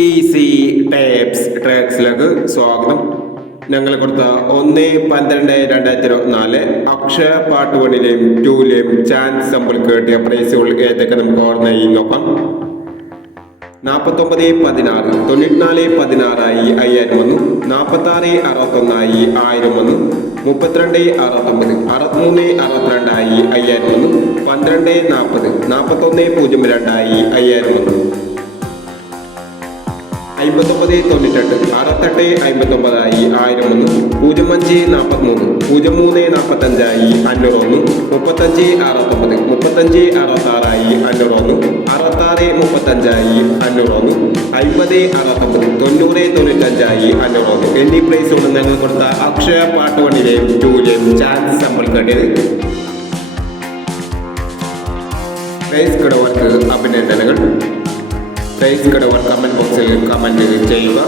Easy tapes ട്രാക്സിലേക്ക് സ്വാഗതം. ഞങ്ങൾ കൊടുത്ത 1/12/2024 അക്ഷയ പാർട്ട് 1ലെയും 2ലെയും ചാൻസ് സമ്പിൾ കേട്ടിയ പ്രൈസുകൾ ഏതൊക്കെ നമുക്ക് ഓർമ്മയായി നോക്കാം. 49/16 94/16 5000 വന്നു. 46/61 1000 വന്നു. 32/69 63/62 5000 വന്നു. 12/40 41/02 5000 വന്നു. 59/98 68/59 1000 വന്നു. 05/43 03/45 500 വന്നു. 35/69 35/66 500 വന്നു. 66/35 500 വന്നു. 50/69 90/95 500 വന്നു. എന്നീ പ്രൈസുകൾ ഞങ്ങൾ കൊടുത്ത അക്ഷയ പാർട്ട് 1ലെയും 2ലെയും ചാൻസ് സമ്പിൾ കേട്ടത്. പ്രൈസ് കിടവർക്ക് അഭിനന്ദനങ്ങൾ. പ്രൈസ് കിടവർ കമന്റ് ബോക്സിൽ കമന്റ് ചെയ്യുക.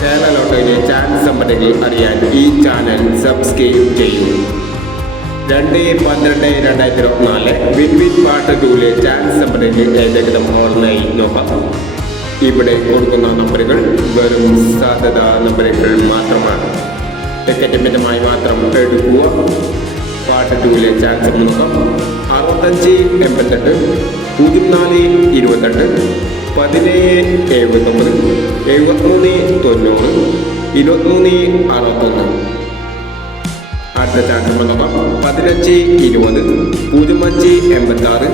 കേരള ലോട്ടറിയിലെ ചാൻസ് സമ്പാദികൾ അറിയാൻ ഈ ചാനൽ സബ്സ്ക്രൈബ് ചെയ്യൂ. 2/12/2024 വിൻ വിൻ പാർട്ട് 2ലെ ചാൻസ് സമ്പാദികൾ ഏതെങ്കിലും ഓർമ്മയായി നോക്കാം. ഇവിടെ കൊടുക്കുന്ന നമ്പറുകൾ വെറും സാധ്യത നമ്പറുകൾ മാത്രമാണ്. ടിക്കറ്റ് മിതമായി മാത്രം എടുക്കുക. പാർട്ട് 2ലെ ചാൻസ് നോക്കാം. 65/88 04/28 17/79 73/90 23/61. അടുത്ത ചാൻസ് നോക്കാം. 15/20 05/86 26/35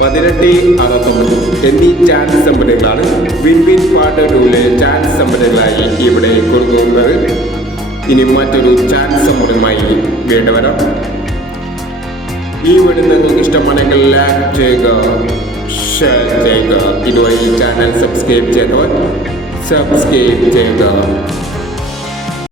48/69 18/69 എന്നീ ചാൻസ് സമ്പാദികളാണ് വിൻ വിൻ പാർട്ട് 2ലെ ചാൻസ് സമ്പാദികളായി ഇവിടെ കൊടുക്കുന്നത്. ഇനി മറ്റൊരു ചാൻസ് സമ്പാദമായി വീണ്ടും വരാം. ഈ വീഡിയോ നിങ്ങൾക്ക് ഇഷ്ടമാണെങ്കിൽ ലൈക്ക് ചെയ്യുക, ഷെയർ ചെയ്യുക. ഇതുവരെ ഈ ചാനൽ സബ്സ്ക്രൈബ് ചെയ്തവർ സബ്സ്ക്രൈബ് ചെയ്യുക.